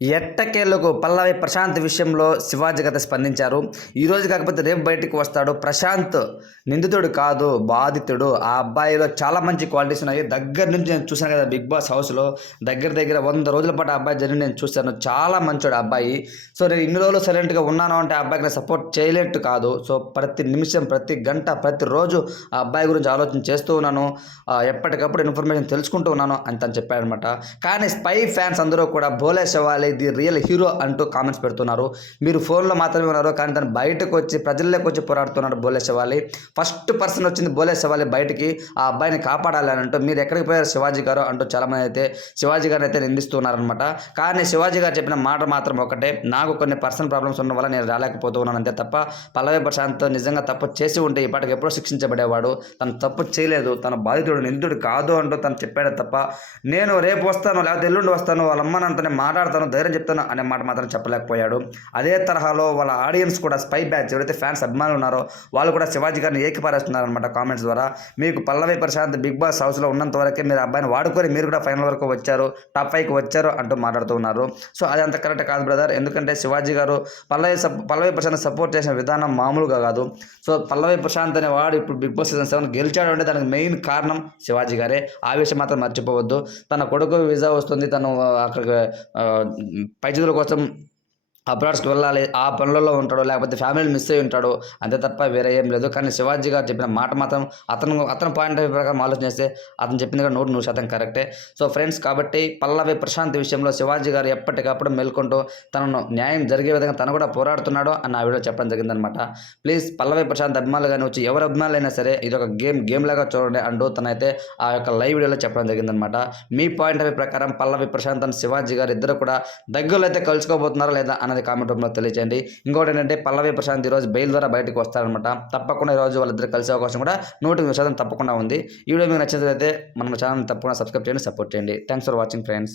ఎట్టకేలకు పల్లవి ప్రశాంత్ విషయంలో శివాజీ గత స్పందించారు. ఈరోజు కాకపోతే రేపు బయటికి వస్తాడు. ప్రశాంత్ నిందితుడు కాదు, బాధితుడు. ఆ అబ్బాయిలో చాలా మంచి క్వాలిటీస్ ఉన్నాయి. దగ్గర నుంచి నేను చూశాను కదా బిగ్ బాస్ హౌస్లో. దగ్గర 100 రోజుల పాటు ఆ అబ్బాయి జరిగి నేను చూశాను. చాలా మంచోడు ఆ అబ్బాయి. సో నేను ఇన్ని రోజులు సైలెంట్గా ఉన్నాను అంటే ఆ అబ్బాయికి నేను సపోర్ట్ చేయలేట్టు కాదు. సో ప్రతి నిమిషం, ప్రతి గంట, ప్రతిరోజు ఆ అబ్బాయి గురించి ఆలోచన చేస్తూ ఉన్నాను. ఎప్పటికప్పుడు ఇన్ఫర్మేషన్ తెలుసుకుంటూ ఉన్నాను అని తను చెప్పాడనమాట. కానీ స్పై ఫ్యాన్స్ అందరూ కూడా భోలే శవాలి ది రియల్ హీరో అంటూ కామెంట్స్ పెడుతున్నారు. మీరు ఫోన్లో మాత్రమే ఉన్నారు, కానీ తను బయటకు వచ్చి ప్రజల్లోకి వచ్చి పోరాడుతున్నాడు భోలే శవాలి. ఫస్ట్ పర్సన్ వచ్చింది భోలే శవాలి బయటికి, ఆ అబ్బాయిని కాపాడాలి అని అంటూ. మీరు ఎక్కడికి పోయారు శివాజీ గారు అంటూ చాలామంది అయితే శివాజీ గారిని అయితే నిందిస్తున్నారనమాట. కానీ శివాజీ గారు చెప్పిన మాట మాత్రం ఒకటే, నాకు కొన్ని పర్సనల్ ప్రాబ్లమ్స్ ఉన్న వల్ల నేను రాలేకపోతూ ఉన్నాను అంతే తప్ప పల్లవి ప్రశాంత్ నిజంగా తప్పు చేసి ఉంటే ఇప్పటికి ఎప్పుడో శిక్షించబడేవాడు. తను తప్పు చేయలేదు, తన బాధితుడు నిందితుడు కాదు అంటూ తను చెప్పాడే తప్ప నేను రేపు వస్తాను లేకపోతే ఎల్లుండి వస్తాను వాళ్ళ అమ్మ నాన్నతోనే మాట్లాడతాను, ధైర్యం చెప్తాను అనే మాట మాత్రం చెప్పలేకపోయాడు. అదే తరహాలో వాళ్ళ ఆడియన్స్ కూడా స్పై బ్యాచ్ ఎవరైతే ఫ్యాన్స్ అభిమానులు ఉన్నారో వాళ్ళు కూడా శివాజీ గారిని ఏకిపారేస్తున్నారనమాట కామెంట్స్ ద్వారా. మీకు పల్లవి ప్రశాంత్ బిగ్ బాస్ హౌస్లో ఉన్నంత వరకే మీరు అబ్బాయిని వాడుకొని మీరు కూడా ఫైనల్ వరకు వచ్చారు, టాప్ 5కి వచ్చారు అంటూ మాట్లాడుతూ ఉన్నారు. సో అది అంత కరెక్ట్ కాదు బ్రదర్. ఎందుకంటే శివాజీ గారు పల్లవి ప్రశాంత్ సపోర్ట్ చేసిన విధానం మామూలుగా కాదు. సో పల్లవి ప్రశాంత్ అనే వాడు ఇప్పుడు బిగ్ బాస్ సీజన్ 7 గెలిచాడు అంటే దానికి మెయిన్ కారణం శివాజీ గారే. ఆ విషయం మాత్రం మర్చిపోవద్దు. తన కొడుకు వీసా వస్తుంది, తను అక్కడికి పై చదువుల కోసం అబ్రాడ్స్కి వెళ్ళాలి, ఆ పనులలో ఉంటాడు, లేకపోతే ఫ్యామిలీని మిస్ అయ్యి ఉంటాడు, అంతే తప్ప వేరే ఏం లేదు. కానీ శివాజీ గారు చెప్పిన మాట మాత్రం అతని పాయింట్ ఆఫ్ వ్యూ ప్రకారం ఆలోచన చేస్తే అతను చెప్పింది కూడా 100% కరెక్టే. సో ఫ్రెండ్స్, కాబట్టి పల్లవి ప్రశాంత్ విషయంలో శివాజీ గారు ఎప్పటికప్పుడు మేల్కొంటూ తనను న్యాయం జరిగే విధంగా తను కూడా పోరాడుతున్నాడు అని ఆ వీడియో చెప్పడం జరిగిందనమాట. ప్లీజ్ పల్లవి ప్రశాంత్ అభిమానులు కానీ వచ్చి ఎవరు అభిమానులైనా సరే ఇది ఒక గేమ్ లాగా చూడండి అంటూ తనైతే ఆ యొక్క లైవ్ వీడియోలో చెప్పడం జరిగిందనమాట. మీ పాయింట్ ఆఫ్ వ్యూ ప్రకారం పల్లవి ప్రశాంత్ అని శివాజీ గారు ఇద్దరు కూడా దగ్గరలో అయితే కలుసుకోబోతున్నారా లేదా అన్నది కామెంట్ రూపంలో తెలియజేయండి. ఇంకోటి ఏంటంటే పల్లవి ప్రశాంత్ ఈరోజు బెయిల్ ద్వారా బయటకు వస్తారనమాట. తప్పకుండా ఈరోజు వాళ్ళిద్దరు కలిసే అవకాశం కూడా 100% తప్పకుండా ఉంది. ఈ వీడియో మీకు నచ్చినట్లయితే మన ఛానల్ తప్పకుండా సబ్స్క్రైబ్ చేయండి, సపోర్ట్ చేయండి. Thanks for watching friends.